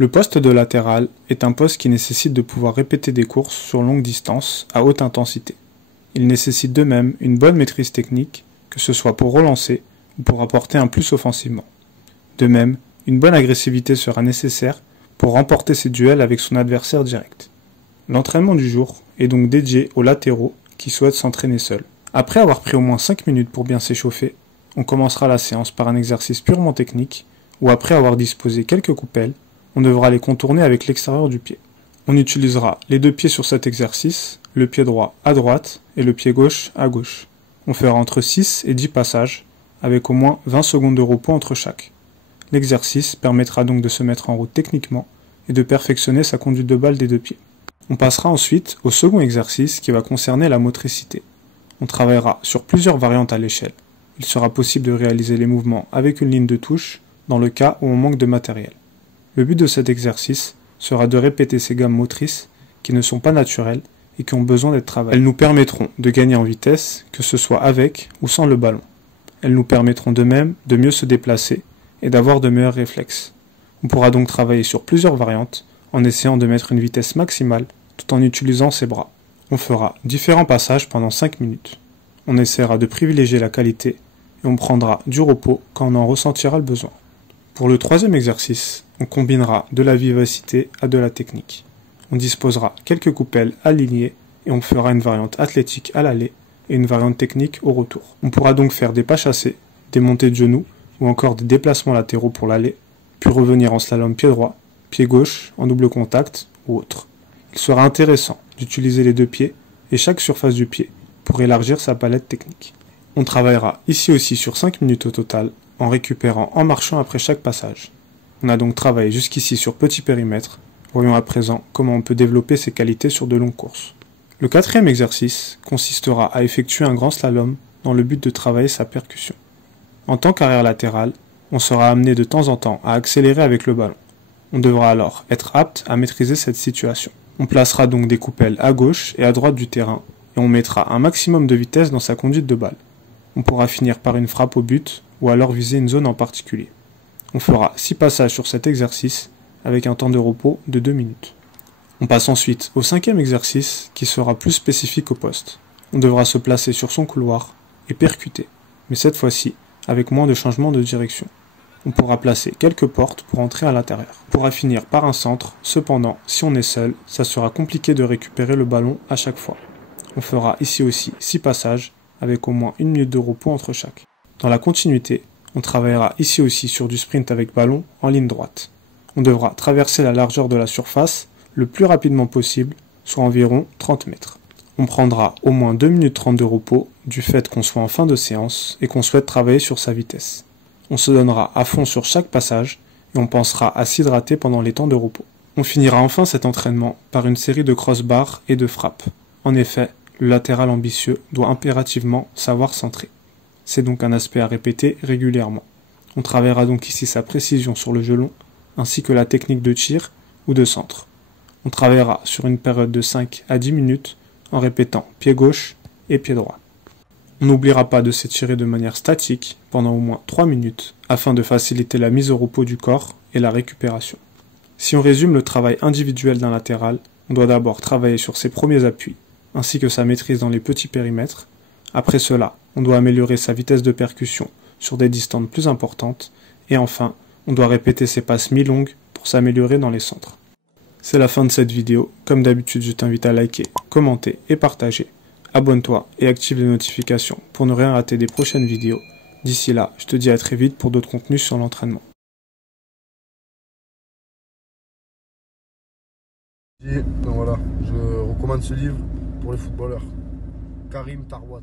Le poste de latéral est un poste qui nécessite de pouvoir répéter des courses sur longue distance à haute intensité. Il nécessite de même une bonne maîtrise technique, que ce soit pour relancer ou pour apporter un plus offensivement. De même, une bonne agressivité sera nécessaire pour remporter ses duels avec son adversaire direct. L'entraînement du jour est donc dédié aux latéraux qui souhaitent s'entraîner seuls. Après avoir pris au moins 5 minutes pour bien s'échauffer, on commencera la séance par un exercice purement technique où après avoir disposé quelques coupelles, on devra les contourner avec l'extérieur du pied. On utilisera les deux pieds sur cet exercice, le pied droit à droite et le pied gauche à gauche. On fera entre 6 et 10 passages, avec au moins 20 secondes de repos entre chaque. L'exercice permettra donc de se mettre en route techniquement et de perfectionner sa conduite de balle des deux pieds. On passera ensuite au second exercice qui va concerner la motricité. On travaillera sur plusieurs variantes à l'échelle. Il sera possible de réaliser les mouvements avec une ligne de touche dans le cas où on manque de matériel. Le but de cet exercice sera de répéter ces gammes motrices qui ne sont pas naturelles et qui ont besoin d'être travaillées. Elles nous permettront de gagner en vitesse, que ce soit avec ou sans le ballon. Elles nous permettront de même de mieux se déplacer et d'avoir de meilleurs réflexes. On pourra donc travailler sur plusieurs variantes en essayant de mettre une vitesse maximale tout en utilisant ses bras. On fera différents passages pendant 5 minutes. On essaiera de privilégier la qualité et on prendra du repos quand on en ressentira le besoin. Pour le troisième exercice, on combinera de la vivacité à de la technique. On disposera quelques coupelles alignées et on fera une variante athlétique à l'aller et une variante technique au retour. On pourra donc faire des pas chassés, des montées de genoux ou encore des déplacements latéraux pour l'aller, puis revenir en slalom pied droit, pied gauche, en double contact ou autre. Il sera intéressant d'utiliser les deux pieds et chaque surface du pied pour élargir sa palette technique. On travaillera ici aussi sur 5 minutes au total en récupérant en marchant après chaque passage. On a donc travaillé jusqu'ici sur petit périmètre, voyons à présent comment on peut développer ses qualités sur de longues courses. Le quatrième exercice consistera à effectuer un grand slalom dans le but de travailler sa percussion. En tant qu'arrière latéral, on sera amené de temps en temps à accélérer avec le ballon. On devra alors être apte à maîtriser cette situation. On placera donc des coupelles à gauche et à droite du terrain et on mettra un maximum de vitesse dans sa conduite de balle. On pourra finir par une frappe au but ou alors viser une zone en particulier. On fera 6 passages sur cet exercice avec un temps de repos de 2 minutes. On passe ensuite au cinquième exercice qui sera plus spécifique au poste. On devra se placer sur son couloir et percuter, mais cette fois-ci avec moins de changements de direction. On pourra placer quelques portes pour entrer à l'intérieur. On pourra finir par un centre, cependant, si on est seul, ça sera compliqué de récupérer le ballon à chaque fois. On fera ici aussi 6 passages avec au moins 1 minute de repos entre chaque. Dans la continuité, on travaillera ici aussi sur du sprint avec ballon en ligne droite. On devra traverser la largeur de la surface le plus rapidement possible, soit environ 30 mètres. On prendra au moins 2 minutes 30 de repos du fait qu'on soit en fin de séance et qu'on souhaite travailler sur sa vitesse. On se donnera à fond sur chaque passage et on pensera à s'hydrater pendant les temps de repos. On finira enfin cet entraînement par une série de crossbars et de frappes. En effet, le latéral ambitieux doit impérativement savoir centrer. C'est donc un aspect à répéter régulièrement. On travaillera donc ici sa précision sur le gelon, ainsi que la technique de tir ou de centre. On travaillera sur une période de 5 à 10 minutes en répétant pied gauche et pied droit. On n'oubliera pas de s'étirer de manière statique pendant au moins 3 minutes afin de faciliter la mise au repos du corps et la récupération. Si on résume le travail individuel d'un latéral, on doit d'abord travailler sur ses premiers appuis, ainsi que sa maîtrise dans les petits périmètres. Après cela, on doit améliorer sa vitesse de percussion sur des distances plus importantes, et enfin, on doit répéter ses passes mi-longues pour s'améliorer dans les centres. C'est la fin de cette vidéo. Comme d'habitude, je t'invite à liker, commenter et partager. Abonne-toi et active les notifications pour ne rien rater des prochaines vidéos. D'ici là, je te dis à très vite pour d'autres contenus sur l'entraînement. Donc voilà, je recommande ce livre pour les footballeurs. Karim Tarwat.